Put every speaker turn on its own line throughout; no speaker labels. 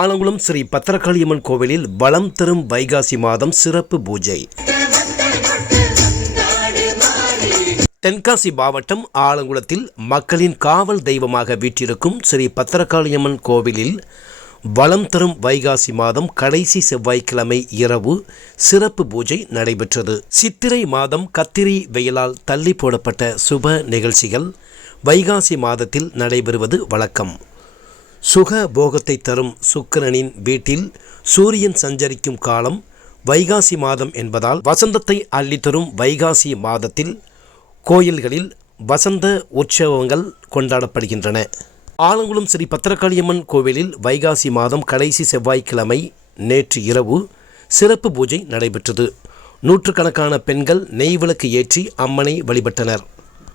ஆலங்குளம் ஸ்ரீ பத்திரகாளியம்மன் கோவிலில் வளம் தரும் வைகாசி மாதம் சிறப்பு பூஜை. தென்காசி மாவட்டம் ஆலங்குளத்தில் மக்களின் காவல் தெய்வமாக வீற்றிருக்கும் ஸ்ரீ பத்திரகாளியம்மன் கோவிலில் வளம் தரும் வைகாசி மாதம் கடைசி செவ்வாய்க்கிழமை இரவு சிறப்பு பூஜை நடைபெற்றது. சித்திரை மாதம் கத்திரி வெயிலால் தள்ளி போடப்பட்ட சுப நிகழ்ச்சிகள் வைகாசி மாதத்தில் நடைபெறுவது வழக்கம். சுக போகத்தை தரும் சுக்கிரனின் வீட்டில் சூரியன் சஞ்சரிக்கும் காலம் வைகாசி மாதம் என்பதால் வசந்தத்தை அள்ளித்தரும் வைகாசி மாதத்தில் கோயில்களில் வசந்த உற்சவங்கள் கொண்டாடப்படுகின்றன. ஆலங்குளம் ஸ்ரீ பத்திரகாளியம்மன் கோவிலில் வைகாசி மாதம் கடைசி செவ்வாய்க்கிழமை நேற்று இரவு சிறப்பு பூஜை நடைபெற்றது. நூற்றுக்கணக்கான பெண்கள் நெய்விளக்கு ஏற்றி அம்மனை வழிபட்டனர்.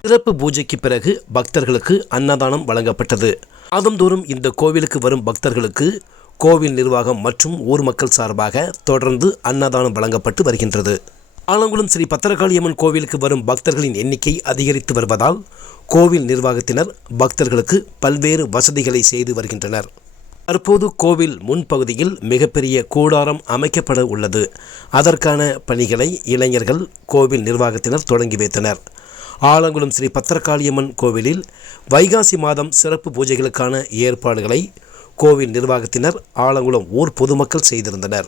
சிறப்பு பூஜைக்கு பிறகு பக்தர்களுக்கு அன்னதானம் வழங்கப்பட்டது. மாதந்தோறும் இந்த கோவிலுக்கு வரும் பக்தர்களுக்கு கோவில் நிர்வாகம் மற்றும் ஊர் மக்கள் சார்பாக தொடர்ந்து அன்னதானம் வழங்கப்பட்டு வருகின்றது. ஆலங்குளம் ஸ்ரீ பத்திரகாளியம்மன் கோவிலுக்கு வரும் பக்தர்களின் எண்ணிக்கை அதிகரித்து வருவதால் கோவில் நிர்வாகத்தினர் பக்தர்களுக்கு பல்வேறு வசதிகளை செய்து வருகின்றனர். தற்போது கோவில் முன்பகுதியில் மிகப்பெரிய கூடாரம் அமைக்கப்பட உள்ளது. அதற்கான பணிகளை இளைஞர்கள் கோவில் நிர்வாகத்தினர் தொடங்கி வைத்தனர். ஆலங்குளம் ஸ்ரீ பத்திரகாளியம்மன் கோவிலில் வைகாசி மாதம் சிறப்பு பூஜைகளுக்கான ஏற்பாடுகளை கோவில் நிர்வாகத்தினர் ஆலங்குளம் ஊர் பொதுமக்கள் செய்திருந்தனர்.